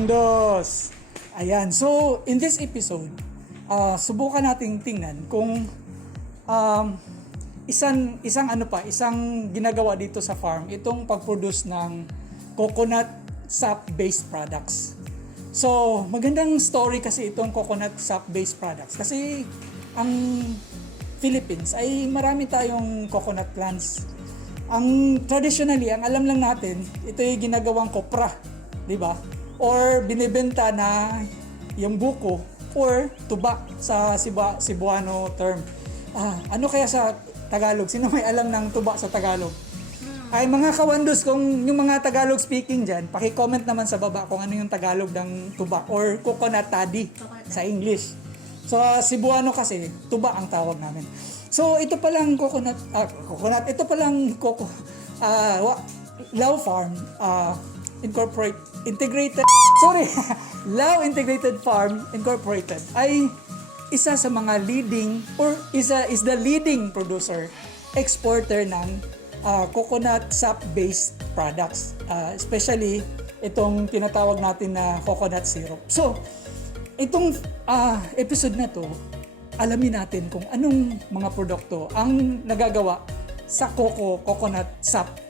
Wandos! Ayan, so in this episode, subukan nating tingnan kung isang ginagawa dito sa farm, itong pag-produce ng coconut sap-based products. So, magandang story kasi itong coconut sap-based products kasi ang Philippines ay marami tayong coconut plants. Traditionally, ang alam lang natin, ito yung ginagawang kopra, di ba? Or binibenta na yung buko or tuba sa Cebuano term. Ano kaya sa Tagalog? Sino may alam ng tuba sa Tagalog? Ay mga kawandos, kung yung mga Tagalog speaking dyan, paki-comment naman sa baba kung ano yung Tagalog ng tuba or coconut toddy sa English. So Cebuano kasi, tuba ang tawag namin. So ito palang ito palang Lao Farm Lao Integrated Farm Incorporated ay isa sa mga leading is the leading producer, exporter ng coconut sap-based products, especially itong tinatawag natin na coconut syrup. So, itong episode na to, alamin natin kung anong mga produkto ang nagagawa sa coconut sap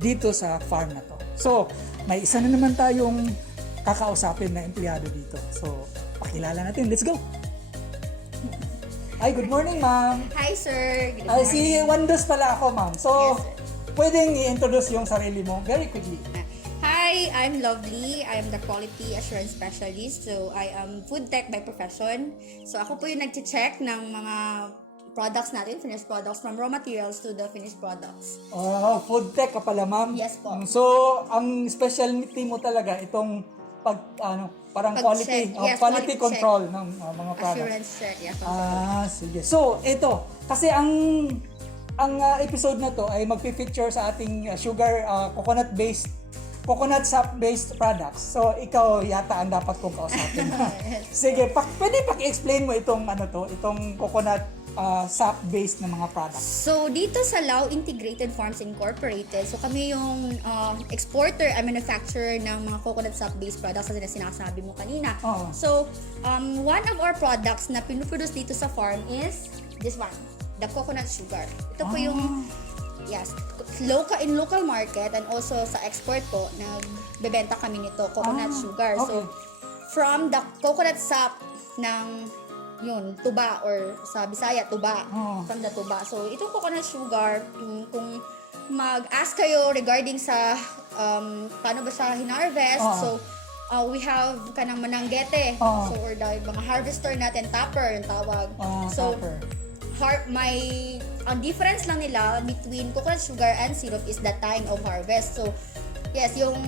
dito sa farm na to. So, may isa na naman tayong kakausapin na empleyado dito. So, pakilala natin. Let's go! Ay, good morning, ma'am. Hi, sir. Good morning. Si Wandos pala ako, ma'am. So, Yes, sir. pwedeng i-introduce yung sarili mo very quickly. Hi, I'm Lovely. I'm the Quality Assurance Specialist. So, I am food tech by profession. So, ako po yung nag-check ng mga products natin, finished products, from raw materials to the finished products. Oh, food tech ka pala, ma'am. Yes po. So, ang specialty mo talaga itong parang quality, Pag-check. Yes, quality quality control ng mga products. Assurance check. Yes, Sige. So, ito. Kasi ang episode na to ay magpi-feature sa ating coconut sap-based products. So, ikaw yata ang dapat kong kausapin. Sige, pwede paki-explain mo itong coconut sap-based na mga products. So, dito sa Lao Integrated Farms Incorporated, so kami yung exporter and manufacturer ng mga coconut sap-based products na sinasabi mo kanina. Oo. So, one of our products na pinuproduce dito sa farm is this one, the coconut sugar. Ito po yung, yes, in local market and also sa export po, nagbebenta kami nito, coconut sugar. Okay. So, from the coconut sap ng tuba, or sa Bisaya, tuba. From the tuba. So, itong coconut sugar, kung mag-ask kayo regarding sa paano ba siya hinarvest, so, we have kanang mananggete. So, or the mga harvester natin, topper yung tawag. So, ang difference lang nila between coconut sugar and syrup is the time of harvest. So, yes, yung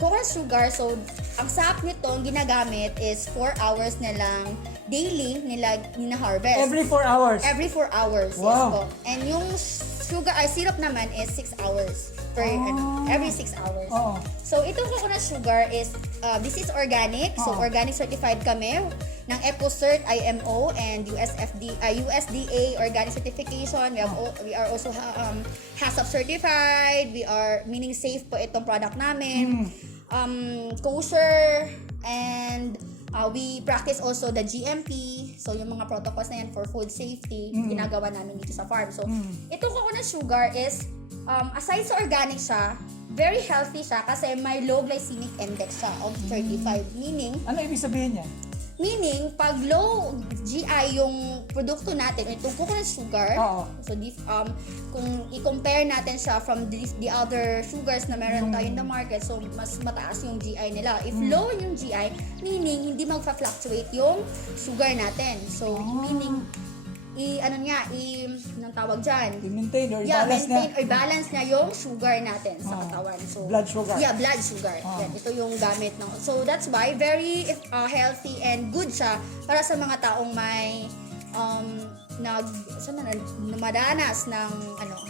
coconut sugar, so, ang sap nito, ang ginagamit is 4 hours na lang daily nila harvest. Every 4 hours? Every 4 hours. Wow. Yes po. And yung syrup naman is 6 hours. Every 6 hours. So, itong coconut sugar is, this is organic. So, organic certified kami ng EcoCert, IMO, and USDA organic certification. We are also HACCP certified. Meaning safe po itong product namin. Kosher, and we practice also the GMP. So, yung mga protocols na yan for food safety, ginagawa namin dito sa farm. So, itong coconut sugar is, aside sa organic siya, very healthy siya kasi may low glycemic index siya of 35. Ano ibig sabihin yan? Meaning, pag low GI yung produkto natin, itong coconut sugar, so kung i-compare natin siya from the other sugars na meron tayo in the market, so mas mataas yung GI nila. If low yung GI, meaning hindi magfa-fluctuate yung sugar natin. So, meaning, anong tawag dyan? I-maintain or balance niya yung sugar natin sa katawan. So, blood sugar. Yeah, blood sugar. Yan, ito yung gamit ng. So, that's why very healthy and good siya para sa mga taong may madanas ng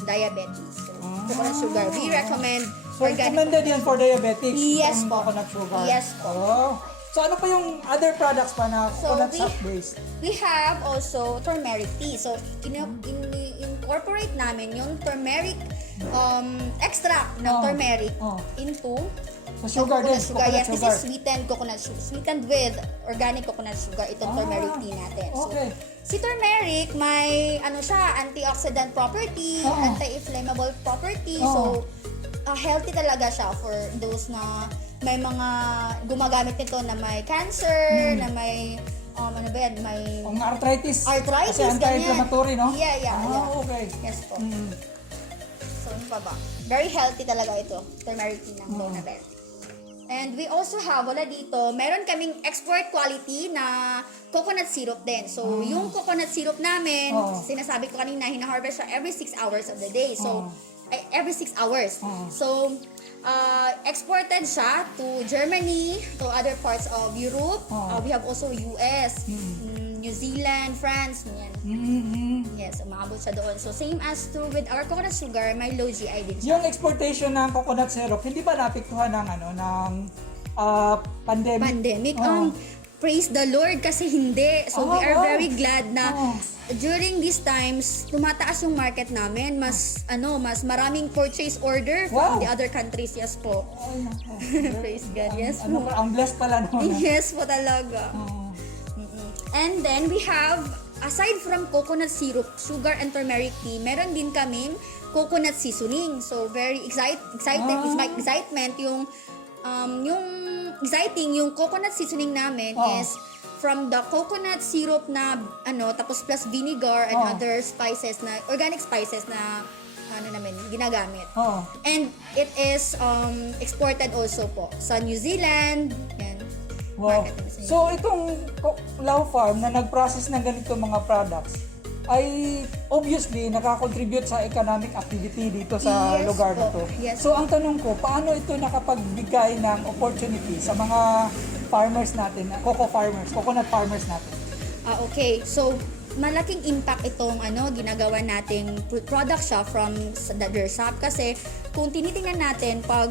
diabetes. So, coconut sugar. We recommend recommended yan for diabetics? Yes po. Coconut sugar? Yes po. So, ano pa yung other products pa na coconut sap-based? We have also turmeric tea. So, incorporate namin yung turmeric extract ng turmeric into So sugar din, sugar. coconut Yes, this sugar. is sweetened coconut sugar. Sweetened with organic coconut sugar. Itong turmeric tea natin. Okay. Si turmeric, may antioxidant property, anti-inflammable property. So, healthy talaga siya for those na may mga gumagamit nito na may cancer, na may may Ang arthritis. arthritis, Kasi anti-inflammatory, no? Yeah. Okay. Yes po. So, ano pa ba? Very healthy talaga ito. Turmeric tea ng Donabel. And we also have, wala dito, meron kaming export quality na coconut syrup din. So, yung coconut syrup namin, sinasabi ko kanina, hina-harvest siya every 6 hours of the day. So, every 6 hours. So, exported siya to Germany, to other parts of Europe. We have also US, New Zealand, France, yan. Yes, umabot siya doon. So, same as to with our coconut sugar, may low GI din siya. Yung exportation ng coconut syrup, hindi ba napiktuhan ng pandemic? Pandemic. Praise the Lord kasi hindi. So, we are very glad na during these times, tumataas yung market namin. Mas maraming purchase order from the other countries. Yes po. Ay, nako. Praise God. Yes po. Ang blessed pala no. Yes po talaga. And then we have, aside from coconut syrup, sugar, and turmeric tea, meron din kaming coconut seasoning. So, very excitement yung exciting yung coconut seasoning namin is from the coconut syrup na tapos plus vinegar and other spices na organic spices na ginagamit. And it is exported also po sa New Zealand. Yan. Wow. So itong Lao Farm na nag-process ng ganito mga products ay obviously nakakontribute sa economic activity dito sa lugar na to. Yes So ang tanong ko, paano ito nakapagbigay ng opportunity sa mga farmers natin, coconut farmers natin? Okay. So, malaking impact itong ginagawa nating product siya from their shop kasi kung tinitingnan natin pag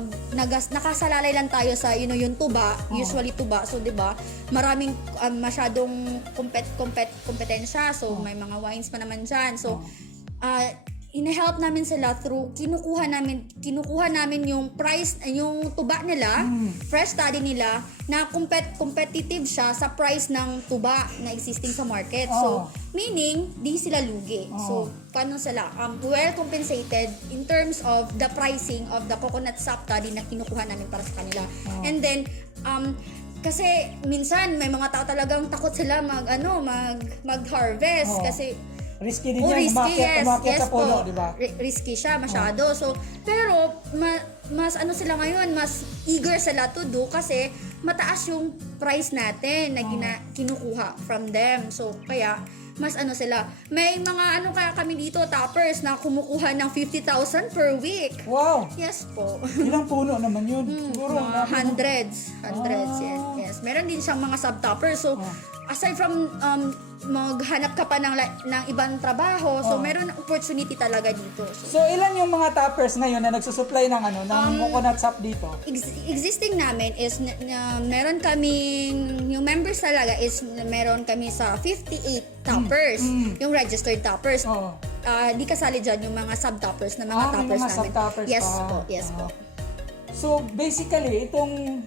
nakasalalay lang tayo sa yung tuba, usually tuba, so 'di ba maraming masyadong kompetensya, so may mga wines pa naman diyan, so ina-help namin sila through kinukuha namin yung price, yung tuba nila, fresh study nila na competitive siya sa price ng tuba na existing sa market. So, meaning, di sila lugi. So, paano sila? Well compensated in terms of the pricing of the coconut sap study na kinukuha namin para sa kanila. And then, kasi minsan may mga tao talagang takot sila mag-harvest kasi Risky din yan, umakyat sa puno, di ba? Risky siya masyado. So, pero mas sila ngayon, mas eager sila to do kasi mataas yung price natin na kinukuha from them. So, kaya mas sila. May mga kaya kami dito, toppers na kumukuha ng 50,000 per week. Wow! Yes po. Ilang puno naman yun? Siguro. Mga hundreds. Yes. Meron din siyang mga sub-toppers. So, aside from maghanap ka pa ng ibang trabaho, so meron opportunity talaga dito. So ilan yung mga toppers ngayon na nagsusupply ng coconut sap dito? Existing namin is meron kaming, yung members talaga is meron kami sa 58 toppers, yung registered toppers. Di kasali dyan yung mga sub-toppers na mga toppers namin. Sub-toppers Yes po. So basically, itong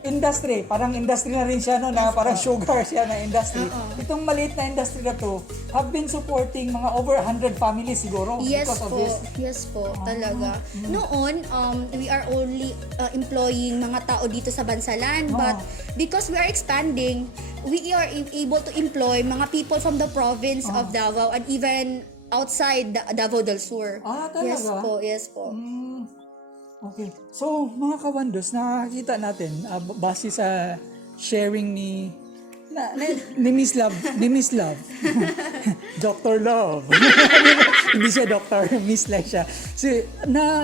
industry, parang industry na rin siya na parang sugar siya na industry. Itong maliit na industry na to have been supporting mga over 100 families siguro because of this. Yes po, talaga. Noon, we are only employing mga tao dito sa Bansalan, but because we are expanding, we are able to employ mga people from the province of Davao and even outside Davao del Sur. Talaga? Yes po. Okay. So, mga kawandos, nakakita natin base sa sharing ni Miss Love. Dr. Love. Hindi siya doctor, Miss lang siya. So,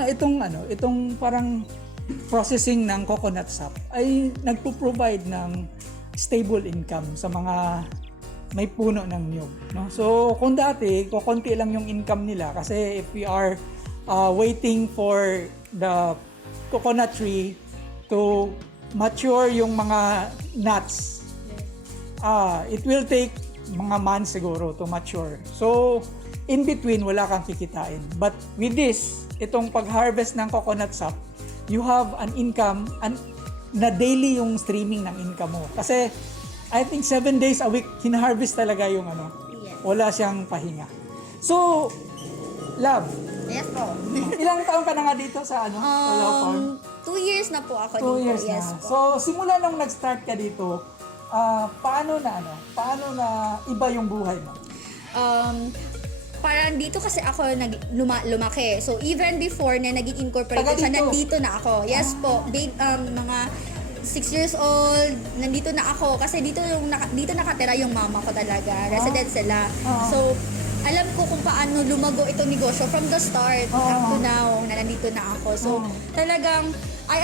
itong parang processing ng coconut sap ay nagpo-provide ng stable income sa mga may puno ng niyog, no? So, kung dati, kukunti lang yung income nila kasi if we are waiting for the coconut tree to mature yung mga nuts. It will take mga months siguro to mature. So, in between, wala kang kikitain. But with this, itong pag-harvest ng coconut sap, you have an income, na daily yung streaming ng income mo. Kasi I think 7 days a week hina-harvest talaga yung ano. Yes. Wala siyang pahinga. So, Love, Yes po. ilang taon ka na nga dito sa ano? Sa Law Farm? 2 years na po ako 2 dito. years Yes na. po. So, simula nung nag-start ka dito, paano na iba yung buhay mo? Parang dito kasi ako lumaki. So even before na naging incorporated Taga siya, dito? nandito na ako. Yes po. Mga 6 years old, nandito na ako. Kasi dito nakatira yung mama ko talaga. Resident sila. So, alam ko kung paano lumago itong negosyo from the start up to now na nandito na ako. So, talagang I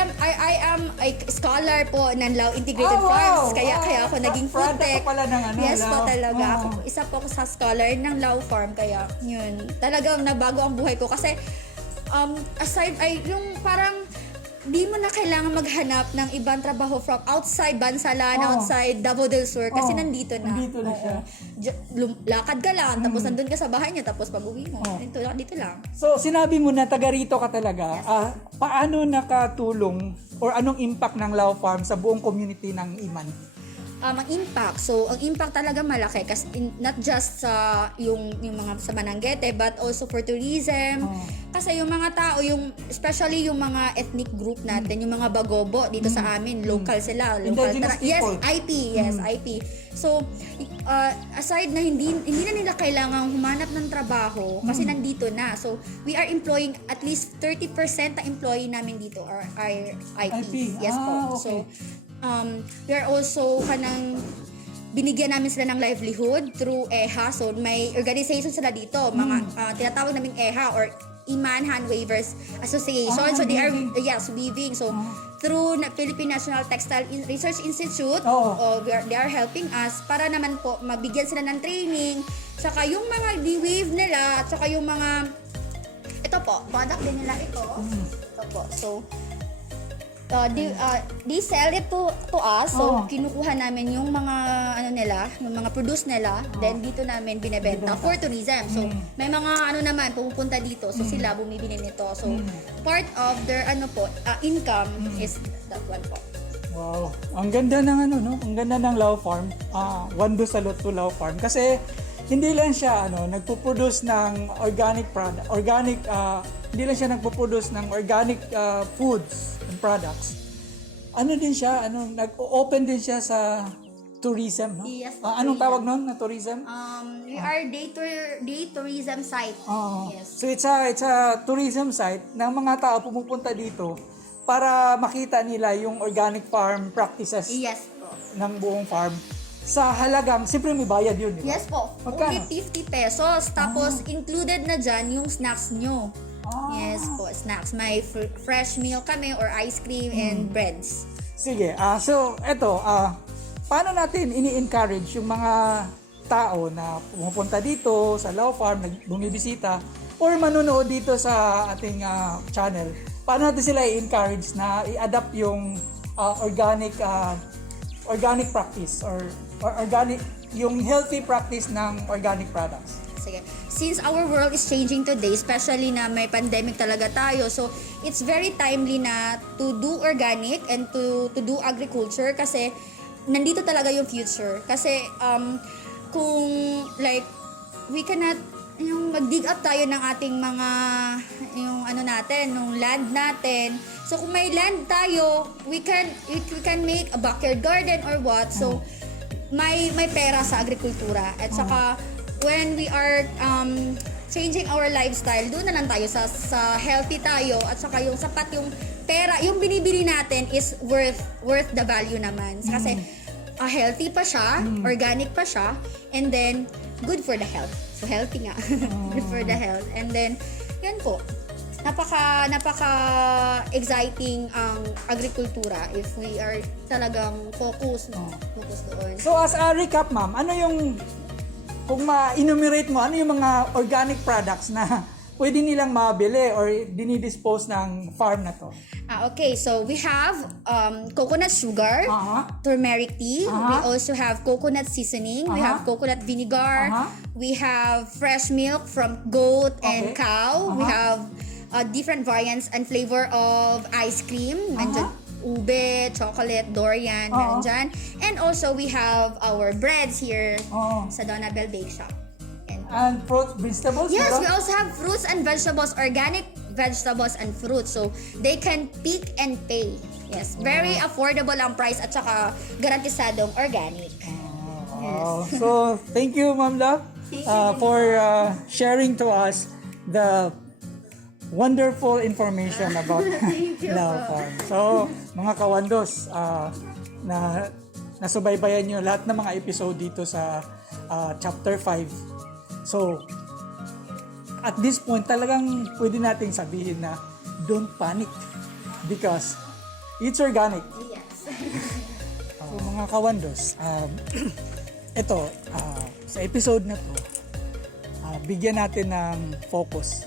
am a scholar po ng Lao Integrated Farms. Kaya ako naging food Product tech. ka pala ng ano, Yes po Lao. talaga. Ako, isa po ako sa scholar ng Lao Farm. Kaya yun, talagang nabago ang buhay ko. Kasi aside ay yung parang di mo na kailangan maghanap ng ibang trabaho from outside Bansalan, outside Davao del Sur kasi nandito na. Nandito na siya. Lakad ka lang, tapos nandun ka sa bahay niya, tapos pag-uwi mo. Dito lang. So, sinabi mo na taga rito ka talaga. Paano nakatulong or anong impact ng Lao Farm sa buong community ng Iman? Ang impact. So, ang impact talaga malaki kasi not just sa yung mga sa Mananguete but also for tourism. Kasi yung mga tao, especially yung mga ethnic group natin, yung mga Bagobo dito sa amin, local sila, Indigenous Yes, people. IP. So, aside na hindi na nila kailangang humanap ng trabaho kasi nandito na. So, we are employing at least 30% ng employee namin dito are IPs. IP. Yes po. Okay. So, we are also binigyan namin sila ng livelihood through EHA. So, may organization sila dito, mga tinatawag naming EHA or Iman Hand Weavers Association. So, they are, weaving. So, through Philippine National Textile Research Institute, they are helping us para naman po mabigyan sila ng training. Saka yung mga di-weave nila, at saka yung mga, ito po, product din nila ito. Ito po. So, they sell it to us. So, kinukuha namin yung mga yung mga produce nila. Then, dito namin binebenta for tourism. So, may mga naman pumupunta dito. So, sila bumibili nito. So, part of their income is that one po. Wow. Ang ganda ng Ang ganda ng Lao Farm. Wando salute to Lao Farm kasi hindi lang siya nagpo-produce ng organic product, hindi lang siya nagpo-produce ng organic foods and products. Din siya, nag-open din siya sa tourism, no? Yes, anong tawag nun na tourism? We are day tourism site. Yes. So it's a tourism site ng mga tao pumupunta dito para makita nila yung organic farm practices Yes po. ng buong farm. Sa halagang, siyempre may bayad yun, di ba? Yes po. Magkano? Only 50 pesos. Tapos, included na dyan yung snacks nyo. Yes po, snacks. May fresh meal kami or ice cream and breads. Sige, so eto, paano natin ini-encourage yung mga tao na pumupunta dito sa Lao Farm, bumibisita, or manonood dito sa ating channel? Paano natin sila i-encourage na i-adapt yung organic practice or organic, yung healthy practice ng organic products? Sige. Since our world is changing today, especially na may pandemic talaga tayo, so it's very timely na to do organic and to do agriculture kasi nandito talaga yung future. Kasi kung we cannot yung mag-dig up tayo ng ating mga nung land natin. So kung may land tayo, we can make a backyard garden or what. So may pera sa agrikultura. At saka when we are changing our lifestyle, doon na lang tayo sa healthy tayo at saka yung sapat yung pera, yung binibili natin is worth the value naman. Kasi healthy pa siya, organic pa siya, and then good for the health. So healthy nga. Good for the health. And then yan po. Napaka exciting ang agrikultura if we are talagang focus doon. So as a recap, ma'am, kung ma-enumerate mo, ano yung mga organic products na pwede nilang mabili or dinidispose ng farm na to? Okay, so we have coconut sugar, turmeric tea, we also have coconut seasoning, we have coconut vinegar, we have fresh milk from goat and cow, we have different variants and flavor of ice cream. ube, chocolate, durian, meron dyan. And also, we have our breads here sa Donabel Bake Shop. And fruit, vegetables? Yes, meron? we also have fruits and vegetables, organic vegetables and fruits. So, they can pick and pay. Yes, very affordable ang price at saka garantisadong organic. Wow. So, thank you, Ma'am Love, for sharing to us the wonderful information about Lao Farm. So, mga kawandos, na nasubaybayan nyo lahat ng mga episode dito sa chapter 5. So, at this point, talagang pwede nating sabihin na don't panic because it's organic. Yes. So, mga kawandos, ito, sa episode na to, bigyan natin ng focus.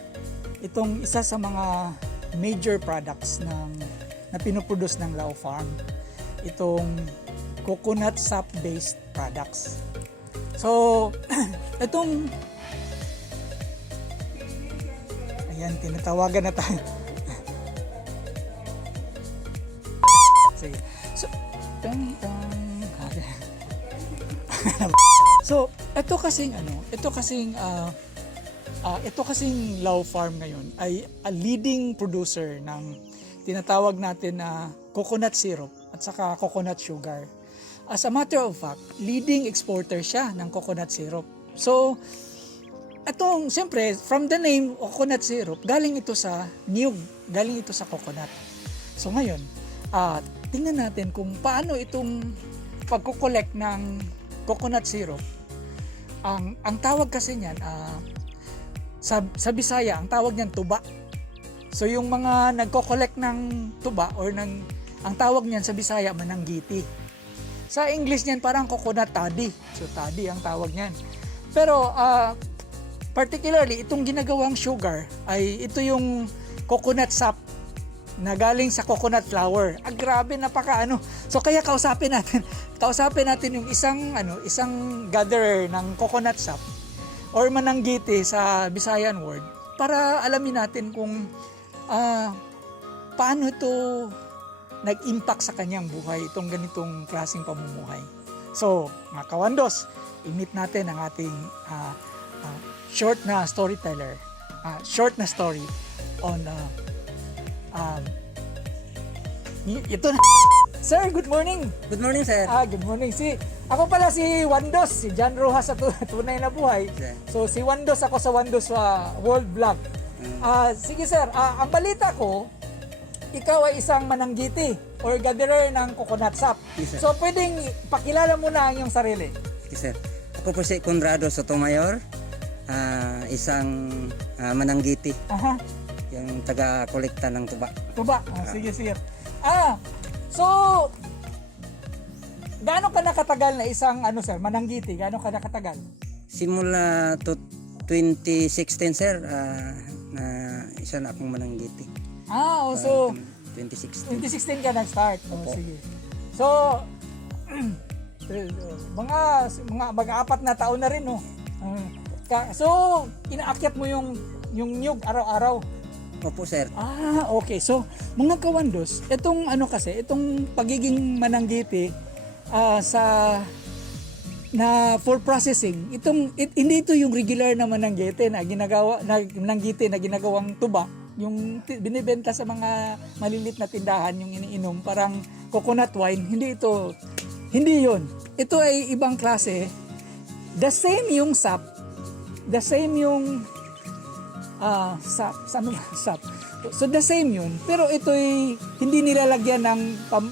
Itong isa sa mga major products na pinoproduce ng Lao Farm. Itong coconut sap-based products. So, itong ayan, tinatawagan na tayo. Sige. So, so, ito kasing Lao Farm ngayon ay a leading producer ng tinatawag natin na coconut syrup at saka coconut sugar. As a matter of fact, leading exporter siya ng coconut syrup. So, siyempre, from the name coconut syrup, galing ito sa niyog, galing ito sa coconut. So ngayon, tingnan natin kung paano itong pagko-collect ng coconut syrup. Ang tawag kasi niyan, sa Bisaya, ang tawag niyan tuba. So yung mga nagko-collect ng tuba or ang tawag niyan sa Bisaya mananggiti. Sa English niyan parang coconut toddy. So toddy ang tawag niyan. Pero particularly itong ginagawang sugar ay ito yung coconut sap na galing sa coconut flower. Grabe, napaka. So kaya kausapin natin yung isang gatherer ng coconut sap or mananggiti sa Visayan word para alamin natin kung paano ito nag-impact sa kanyang buhay itong ganitong klaseng pamumuhay. So, mga kawandos, i-meet natin ang ating short na storyteller, short na story on ito na. Sir, good morning. Good morning, sir. Good morning. Ako pala si Wandos, si John Rojas sa tunay na buhay. Sir. So si Wandos, ako sa Wandos World Vlog. Sige sir, ang balita ko, ikaw ay isang mananggiti or gatherer ng coconut sap. Yes, sir. So pwedeng pakilala mo na ang iyong sarili. Okay, sir. Ako po si Conrado Sotomayor, isang mananggiti, Aha, yung taga-kolekta ng tuba. tuba. Sige sir. So gaano ka nakatagal na isang sir, mananggiti? Gaano ka nakatagal? Simula to 2016, sir, na isa na akong mananggiti. So 2016. 2016 ka nag-start. Sige. So mga mag-apat na taon na rin, no. So inaakyat mo yung niyog araw-araw. Opo, sir. Okay. So mga kawandos, itong itong pagiging mananggiti for processing, hindi ito yung regular na mananggiti na ginagawang tuba, yung binibenta sa mga malilit na tindahan, yung iniinom parang coconut wine. Hindi yun. Ito ay ibang klase. The same yung sap, the same yung sap. So the same yun, pero ito'y hindi nilalagyan ng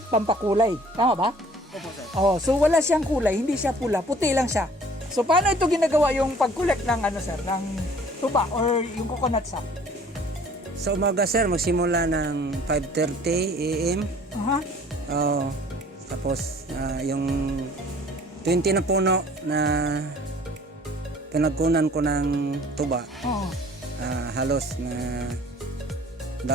pampakulay. Tama ba? Opo, sir. So wala siyang kulay, hindi siya pula, puti lang siya. So paano ito ginagawa yung pag-collect ng ng tuba or yung coconut sap? Sa umaga, sir, magsimula ng 5:30 AM. Tapos yung 20 na puno na pinagkunan ko ng tuba, halos na 2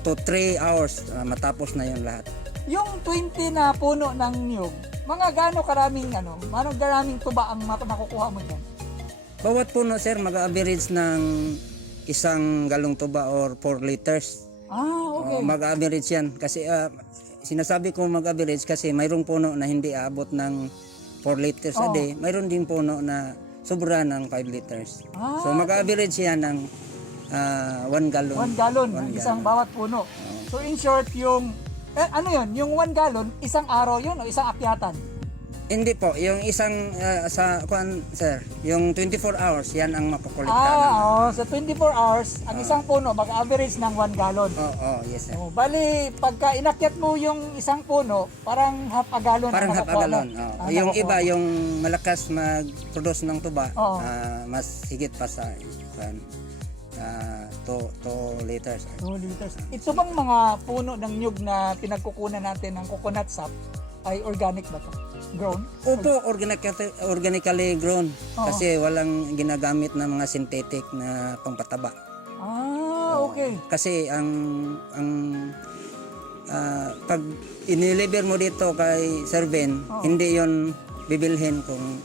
to 3 hours matapos na yun lahat. Yung 20 na puno ng niyog, mga gaano karaming tuba ang makukuha mo dyan? Bawat puno, sir, mag-average ng isang galong tuba or 4 liters. Okay. Mag-average yan. Kasi sinasabi ko mag-average kasi mayroong puno na hindi aabot ng 4 liters a day. Mayroon din puno na sobra ng 5 liters. So mag-average yan ng 1 gallon. 1 gallon ang isang bawat puno. So in short, yung ano yun, yung 1 gallon, isang araw yun o isang akyatan? Hindi po, yung isang sir, yung 24 hours, yan ang makukulit ka. Sa 24 hours, ang isang puno mag-average ng 1 gallon. Yes sir. Bali, pagka inakyat mo yung isang puno, parang half a gallon Parang ang half a makukuha gallon. mo. Yung nakukuha iba, mo. yung malakas mag-produce ng tuba, Oo. mas higit pa sa 2 liters. 2 liters. Ito bang mga puno ng nyug na pinagkukunan natin ng coconut sap ay organic ba to? Grown? Opo, organically grown. Oo. Kasi walang ginagamit na mga synthetic na pampataba. Okay. Kasi ang pag iniliber mo dito kay Sir Ben, hindi yon bibilhin kung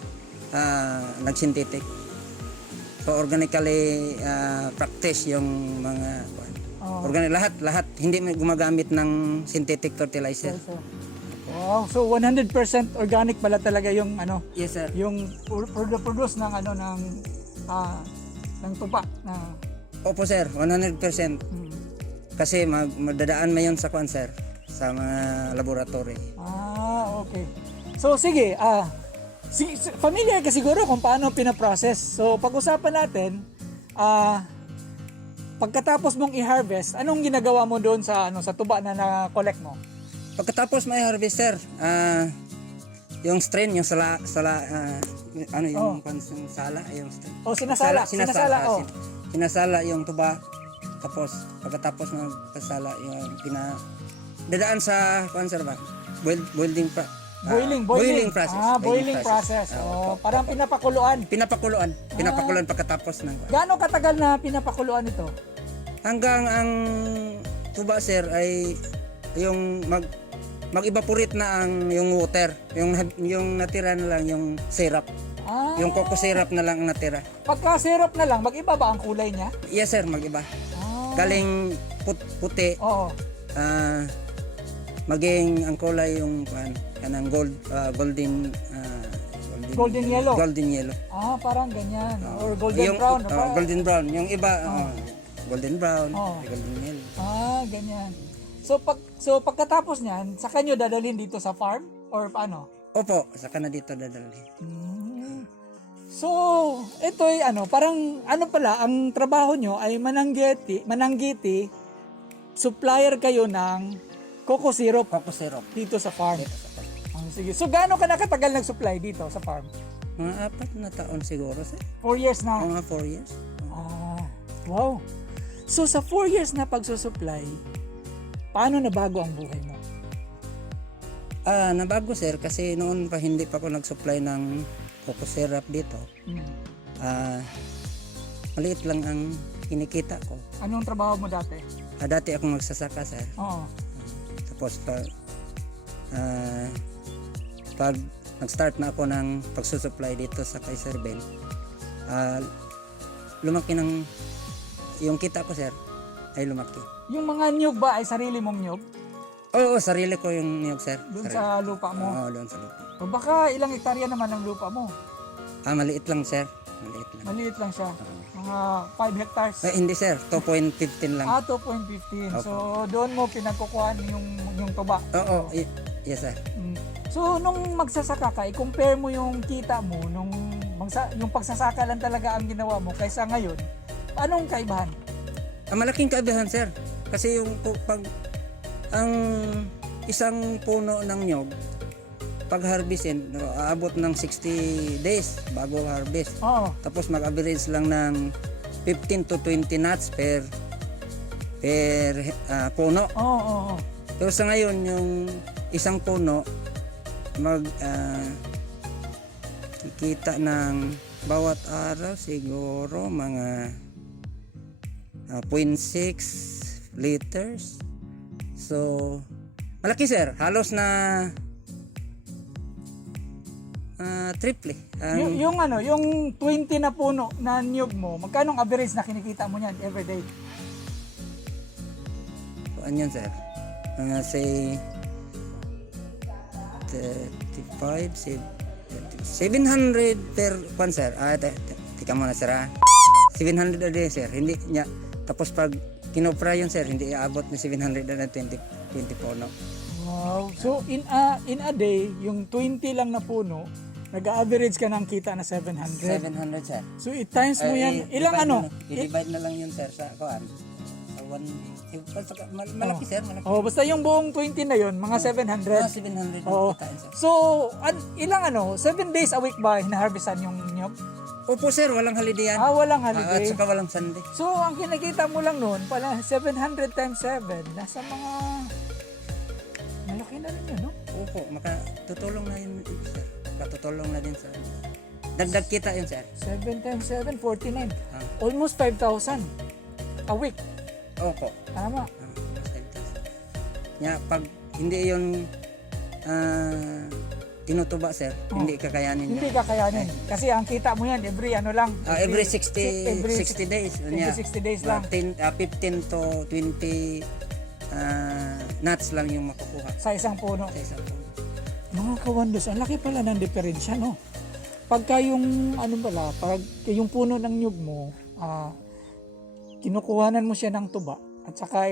nag-synthetic. So organically practice yung mga organic lahat hindi gumagamit ng synthetic fertilizer. Wow, so 100% organic pala talaga yung ano, Yes sir. yung produce ng ano ng tuba na Opo sir, 100%. Kasi magdadaan mo yun sa sir, sa mga laboratory. Okay. So sige, familiar ka siguro kung paano pinaprocess. So pag-usapan natin, pagkatapos mong i-harvest, anong ginagawa mo doon sa sa tuba na na-collect mo? Pagkatapos may harvester, yung strain, yung sala yung sala, yung strain. Sinasala. Sinasala yung tuba. Tapos pagkatapos ng pasala, yung dadaan sa sir ba? Boiling process. Boiling process. Parang pinapakuluan. Pinapakuluan pagkatapos ng Gaano katagal na pinapakuluan ito? hanggang ang tuba sir ay yung mag-evaporate na ang yung water, yung natira na lang yung syrup. Yung coco syrup na lang ang natira. Pagka syrup na lang, mag-iba ba ang kulay niya? Yes sir, mag-iba. Galing puti. Oo. Maging ang kulay yung kanang golden Golden yellow. Golden yellow. Parang ganyan. Or golden brown. Golden brown. Yung iba golden brown, Oo. golden yellow. Ganyan. So pagkatapos niyan, saka nyo dadalhin dito sa farm or paano? Opo, saka na dito dadalhin. So, ito ay parang pala, ang trabaho nyo ay mananggiti, supplier kayo ng coco syrup Coco syrup. dito sa farm. Dito sa farm. Sige. So, gaano ka nakatagal nag-supply dito sa farm? Mga 4 na taon siguro sir. 4 years na. Mga 4 years. Wow. So, sa 4 years na pagsusupply, paano nabago ang buhay mo? Nabago sir kasi noon pa hindi pa ako nag-supply ng coco syrup dito. Maliit lang ang kinikita ko. Anong trabaho mo dati? Dati akong magsasaka sir. Oo. Tapos pag nag-start na ako ng pagsusupply dito sa kay Sir Ben, lumaki ng yung kita ko sir ay lumaki. Yung mga niyog ba ay sarili mong niyog? Oo, sarili ko yung niyog sir. Doon sa lupa mo? Oo, doon sa lupa. O baka ilang hektarya naman ang lupa mo? Maliit lang sir. Maliit lang. Maliit lang siya. Mga 5 hectares. Hindi sir, 2.15 lang. 2.15. So doon mo pinagkukuhan yung tuba. Oo, yes sir. So nung magsasaka ka, i-compare mo yung kita mo yung pagsasaka lang talaga ang ginawa mo kaysa ngayon. Anong kaibahan? Malaking kaibahan sir. Kasi yung pag ang isang puno ng nyog pag harvestin, aabot ng 60 days bago harvest. Oo. Tapos mag-average lang ng 15 to 20 nuts per puno. Oo. Pero sa ngayon, yung isang puno kita ng bawat araw siguro mga 0.6 liters. So, malaki sir. Halos na triple. Yung 20 na puno na niyog mo, magkano ang average na kinikita mo niyan every day? Onion, sir. Say 35, 700 per kwan, sir. Tika muna, sir. 700 a day, sir. Hindi niya. Tapos pag kinopra yun, sir, hindi aabot na 720 puno. Wow. So in a day, yung 20 lang na puno, nag-average ka ng kita na 700. 700, sir. So i-times mo yan, ilang ano? I-divide na lang yun, sir, sa kuan. Sa 1, malaki, sir, malaki. Oh, basta yung buong 20 na yun, mga 700. 700 Oo. kitain, sir. So, ilang 7 days a week ba hinaharvestan yung niyog? Opo, sir, walang holiday yan. Walang At holiday. saka walang Sunday. So, ang kinakita mo lang noon, pala 700 times 7, nasa mga, malaki na rin yun, no? Opo, makatutulong na yun, sir. Makatutulong na din sa dagdag kita yun, sir. 7 times 7, 49. Ah. Almost 5,000 a week. Opo. Tama. Nya pag hindi yun tinutuba, sir, hindi kakayanin Hindi niya. kakayanin. Kasi ang kita mo yan, every lang. Every 60 every 60 days. every 60 days lang. 15 to 20 nuts lang yung makukuha Sa isang puno. sa isang puno. Mga kawandos, ang laki pala ng diferensya, no? Pagka yung, pag yung puno ng nyug mo, kinukuhanan mo siya ng tuba, at saka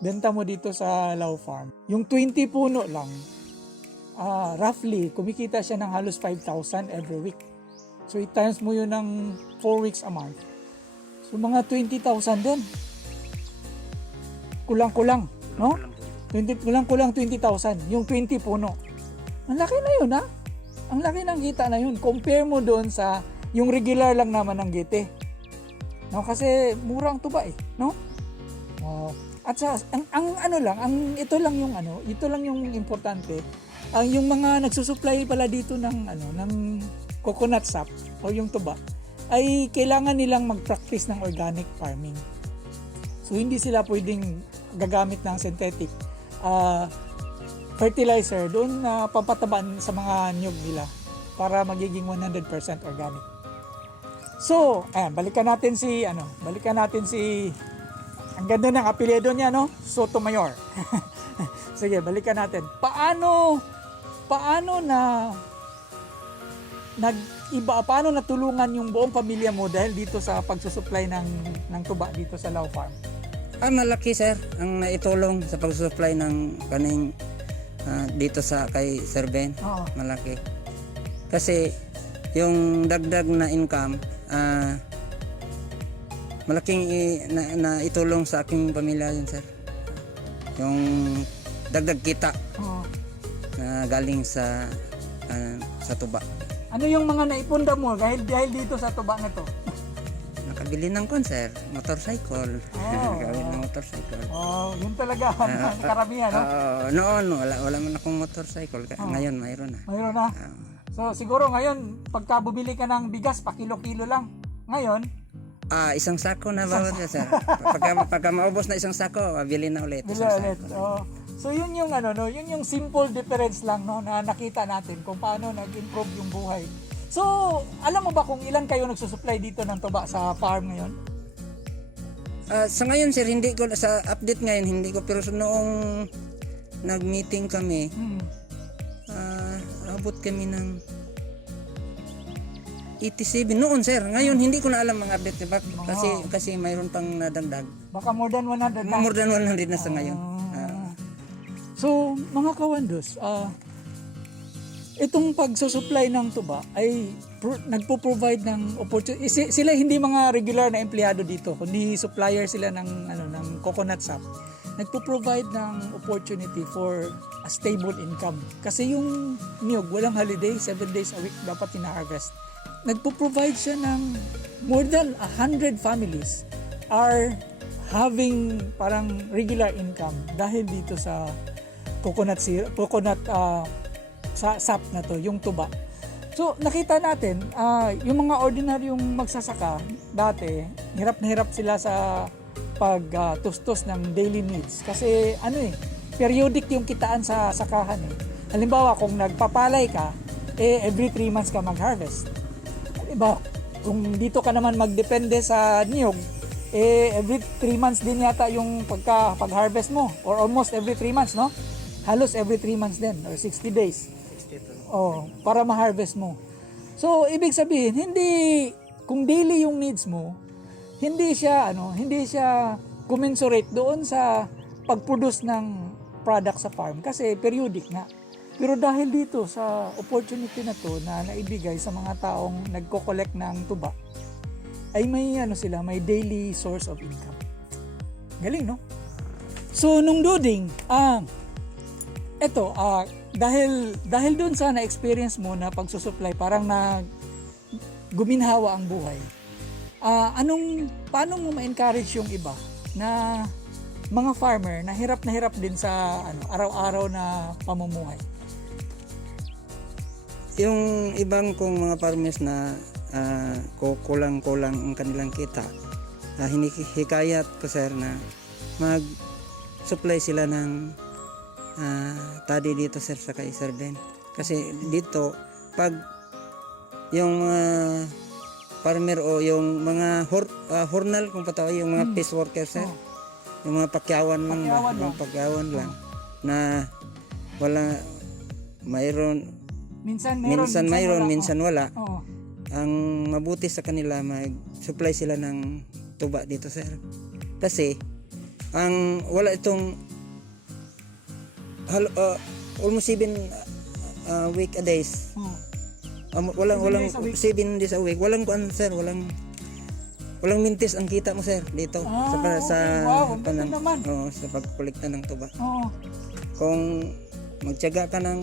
benta mo dito sa Lau Farm. Yung 20 puno lang, roughly, kumikita siya ng halos 5,000 every week. So, i-times mo yun ng 4 weeks a month. So, mga 20,000 din. Kulang-kulang, no? Kulang-kulang 20,000. Yung 20 puno. Ang laki na yun, ha? Ang laki ng kita na yun. Compare mo doon sa yung regular lang naman ng gite. No? Kasi mura ang tuba, no? At sa ito lang yung importante. Yung mga nagsusupply pala dito ng coconut sap o yung tuba ay kailangan nilang mag-practice ng organic farming. So hindi sila pwedeng gagamit ng synthetic fertilizer doon na pampatabaan sa mga niyog nila para magiging 100% organic. So, balikan natin si ang ganda ng apelyido niya, no? Sotomayor. Sige, balikan natin. Paano natulungan yung buong pamilya mo dahil dito sa pagsusupply ng tuba dito sa Lau Farm? Malaki, sir, ang naitulong sa pagsusupply ng kaning dito sa kay Sir Ben. Oo. Malaki. Kasi yung dagdag na income, malaking na itulong sa aking pamilya yun, sir. Yung dagdag kita Oo. na galing sa tuba. Ano yung mga naipunda mo dahil dito sa tuba na to? Nakabili ng sir, motorcycle. Oh. Nakabili ng motorcycle. Yun talaga ang karamihan, no? Noon wala man akong motorcycle. Ngayon mayroon na. Mayroon na. So siguro ngayon pagka bumili ka ng bigas pa kilo-kilo lang. Ngayon, Isang sako na bawat sir. Pagka maubos na isang sako, bili na ulit. bili Isang ulit. sako. So yun yung yun yung simple difference lang, no, na nakita natin kung paano nag-improve yung buhay. So, alam mo ba kung ilan kayo nagsusupply dito ng tuba sa farm ngayon? Sa ngayon, sir, hindi ko sa update ngayon hindi ko, pero noong nag-meeting kami, abot kami ng 87 noon, sir. Ngayon hindi ko na alam mga update, diba? Kasi mayroon pang nadagdag. Baka more than 100 na. More than 100 na sa ngayon. So, mga kawandos, itong pagsusupply ng tuba ay nagpo-provide ng opportunity. Sila hindi mga regular na empleyado dito, kundi supplier sila ng coconut sap. Nagpo-provide ng opportunity for a stable income. Kasi yung niyog, walang holiday, 7 days a week dapat ina-harvest. Nagpo-provide siya ng more than 100 families are having parang regular income dahil dito sa coconut sap na to, yung tuba. So nakita natin, yung mga ordinaryong magsasaka dati, hirap na hirap sila sa pagtustos ng daily needs kasi periodic yung kitaan sa sakahan . Halimbawa kung nagpapalay ka, every 3 months ka mag-harvest. Diba? Kung dito ka naman magdepende sa niyog, every 3 months din yata yung pag-harvest mo, or almost every 3 months, no? Halos every 3 months din, or 60 days. Oh, para ma-harvest mo. So, ibig sabihin, kung daily yung needs mo, hindi siya commensurate doon sa pag-produce ng product sa farm kasi periodic nga. Pero dahil dito sa opportunity na to na naibigay sa mga taong nagko-collect ng tuba, ay may may daily source of income. Galing, no? So nung duding, dahil doon sa na-experience mo na pagsusupply, parang guminhawa ang buhay. Paano mo ma-encourage yung iba na mga farmer na hirap din sa araw-araw na pamumuhay? Yung ibang kong mga farmers na kulang-kulang ang kanilang kita, hinihikayat ko sir na mag-supply sila ng tadi dito sir sa kay Sir Ben. Kasi dito, pag yung farmer o yung mga hornal kung patawag, yung mga piece worker sir, yung mga pakyawan lang na wala, mayroon minsan mayroon, minsan wala. Oo. Ang mabuti sa kanila, mag-supply sila ng tuba dito sir. Kasi ang wala itong almost 7 week a days. Walang 7 days a week. Walang kuan sir, walang mintis ang kita mo sir dito sa pagkolekta ng tuba. Oo. Kung magtiyaga ka ng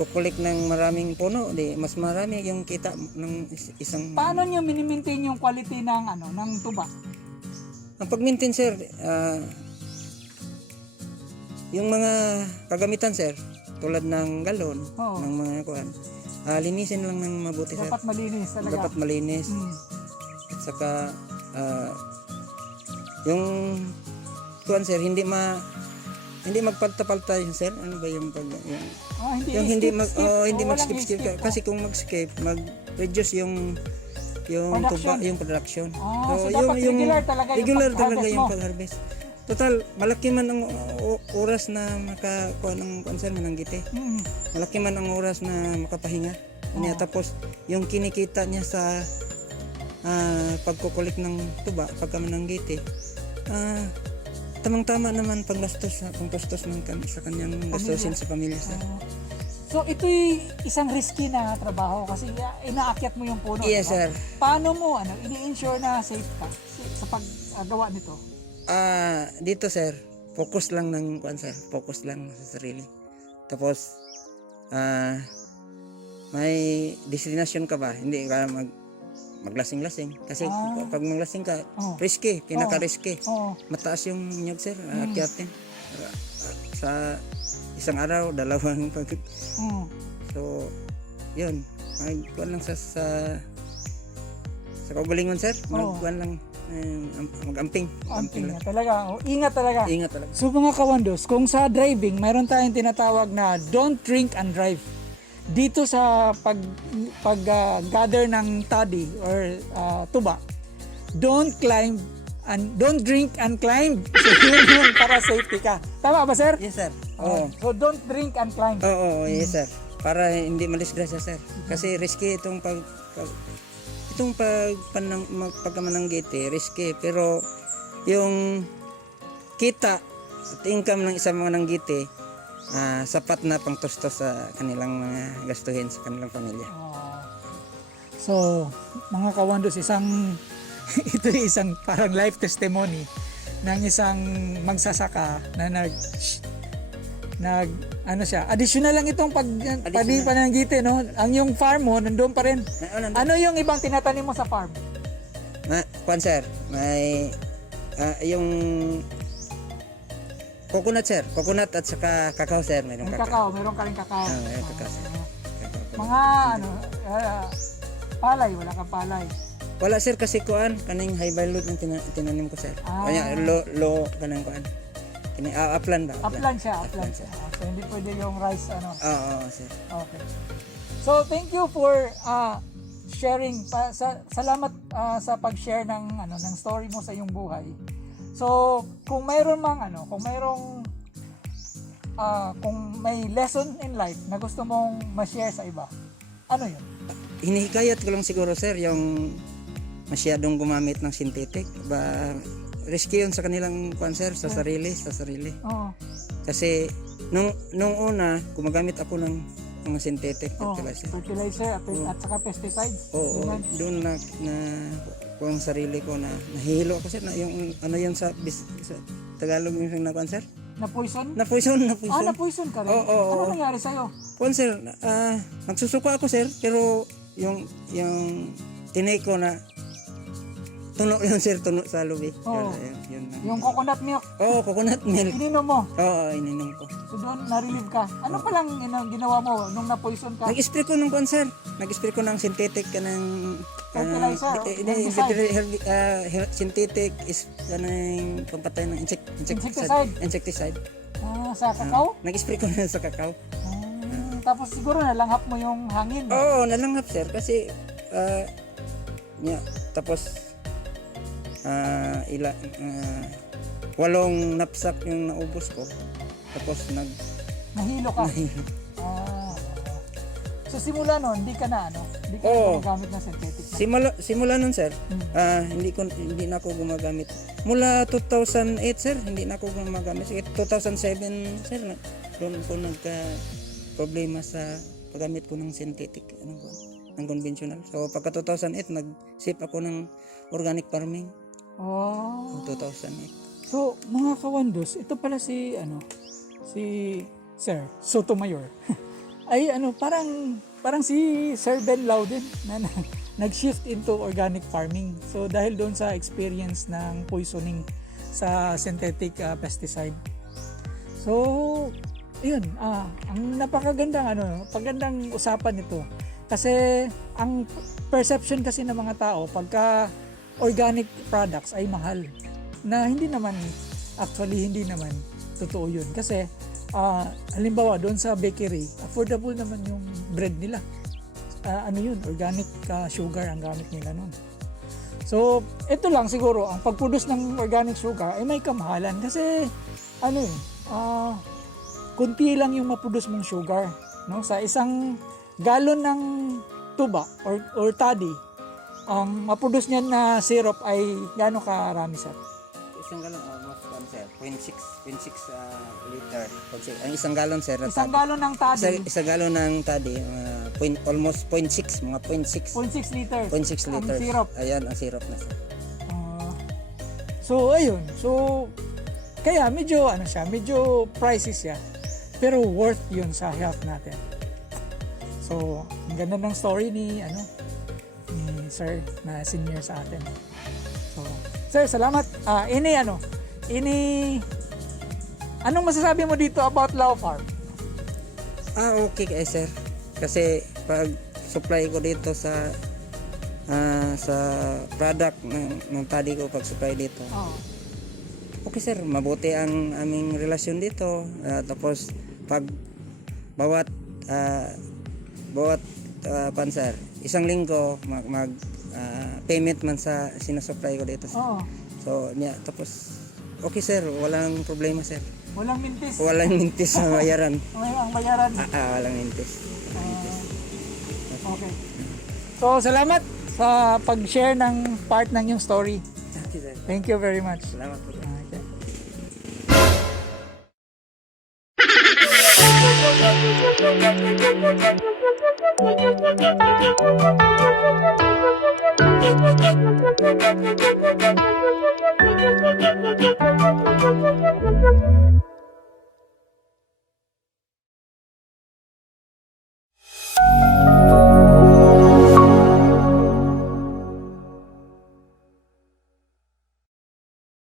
kukulik ng maraming puno, mas marami yung kita ng isang. Paano niyo mini-maintain yung quality ng tuba? Ang pag-maintain sir, yung mga kagamitan sir, tulad ng galon, ng mga kuan, linisin lang ng mabuti sir. Dapat malinis talaga. Dapat malinis. At saka yung kuan sir, hindi magpalta-palta yun sir. Ano ba yung hindi mag-skip kasi kung mag-skip, mag-reduce yung production. So dapat regular talaga yung pag-harvest. Total, malaki man ang oras na makakuha ng concern ng gite. Malaki man ang oras na makapahinga. Tapos yung kinikita niya sa pagkukulik ng tuba, pagkaman ng gite, tamang-tama naman panggastos sa kanyang gastusin sa pamilya sir. So ito'y isang risky na trabaho kasi inaakyat mo yung puno. Yes diba? sir. Paano mo ini-ensure na safe ka sa paggawa nito? Dito sir, focus lang sa sarili. Tapos may destination ka ba? Hindi ka maglasing-lasing kasi pag maglasing ka, risky, pinaka-risky. Mataas yung nyug sir, akyatin. Sa isang araw, dalawang pag. So, yun. Magkuhan lang sa kaugalingon sir. Magkuhan lang, mag-amping. Amping lang. Talaga. Ingat talaga. Ingat talaga. So mga kawandos, kung sa driving, mayroon tayong tinatawag na don't drink and drive. Dito sa pag-gather ng toddy or tuba, don't drink and climb. So yun yung para safety ka. Tama ba sir? Yes sir. So don't drink and climb. Oo, yes sir. Para hindi malisgrasya sir. Kasi risky itong pagkamananggiti, risky. Pero yung kita at income ng isang mga nanggiti, sapat na pang tustos sa kanilang mga gastuhin sa kanilang pamilya. So, mga kawandos, ito isang parang life testimony ng isang magsasaka na additional lang itong pananggiti, no? Ang yung farm mo, nandoon pa rin. Ano yung ibang tinatanim mo sa farm? Kuan sir, may yung coconut sir, coconut at saka kakao sir, Meron ka rin kakao. Mayroon kakao sir. Mga palay, wala kang palay. Wala sir kasi kuan kaning high value ang tinanim ko sir. Kanya low kanang kuan. Kini upland ba? Upland siya. So hindi pwede yung rice Oo, sir. Okay. So thank you for sharing salamat sa pag-share ng ng story mo sa iyong buhay. So, kung mayroon mang kung may lesson in life na gusto mong ma-share sa iba, ano 'yun? Hinihikayat ko lang siguro sir yung masyadong gumamit ng synthetic risky yun sa kanilang cancer sa sarili. Oo. Kasi nung una gumagamit ako ng mga synthetic fertilizer. At saka pesticides. Oo, doon na kung sarili ko na nahihilo ako sir na yung ano yun sa Tagalog yung na cancer. Na poison? Na poison. Na poison ka rin? Oo. Ano nangyari sa'yo? Sir, nagsusuka ako sir, pero yung tinay ko na tuno yun sir, tuno sa lubi. Oo. Yun. Yung coconut milk? Oo, coconut milk. Ininom mo? Oo, ininom ko. So doon na-relieve ka? Ano palang ginawa mo nung na-poison ka? Nag-spray ko ng cancer. Nag-spray ko ng synthetic ka ng Fertilizer? synthetic is kanang pampatay ng insecticide. Sa kakao? Nag-spray ko na sa kakao. Tapos siguro nalanghap mo yung hangin. Oo, nalanghap sir kasi tapos walong napsak yung naubos ko. Tapos nahilo ka. So simula noon, hindi ka na gumagamit ng synthetic. Simula noon sir, hindi na ako gumagamit. Mula 2008 sir, hindi na ako gumagamit. 2007 sir, doon ko nagka problema sa paggamit ko ng synthetic, ng conventional. So pagka 2008 nag-sip ako ng organic farming. 2008. So mga kawandos, ito pala si Sir Sotomayor. Ay parang si Sir Ben Lau din na nag-shift into organic farming. So dahil doon sa experience ng poisoning sa synthetic pesticide. So yun, ang pagandang usapan nito. Kasi ang perception kasi ng mga tao pagka organic products ay mahal. Na hindi naman totoo yun. Kasi halimbawa doon sa bakery, affordable naman yung bread nila. Organic sugar ang gamit nila noon. So, ito lang siguro, ang pag-produce ng organic sugar ay may kamahalan. Kasi, kunti lang yung ma-produce mong sugar. No? Sa isang galon ng tuba or toddy, ang ma-produce niyan na syrup ay gaano karami sir? Isang galon, almost 0.6 liter. Ang isang galon sir. Isang galon ng toddy? Isang galon ng toddy, almost 0.6, mga 0.6. 0.6 liters? 0.6 liters. Ang syrup? Ayan, ang syrup na sir. So, ayun. So, kaya medyo pricey siya. Pero worth yun sa health natin. So, ang ganda ng story ni Sir na senior sa atin. So, Sir, salamat. Anong masasabi mo dito about Lau Farm? Okay sir. Kasi pag supply ko dito sa product ng tadi ko pag supply dito. Okay sir, mabuti ang aming relasyon dito. Tapos pag bawat pansar, isang linggo mag payment man sa sinusupply ko dito. So, tapos okay sir, walang problema sir. Walang mintis? Walang mintis sa bayaran. Ang bayaran? Walang mintis. Okay. So, salamat sa pag-share ng part ng yung story. Thank you very much. Salamat po. Okay.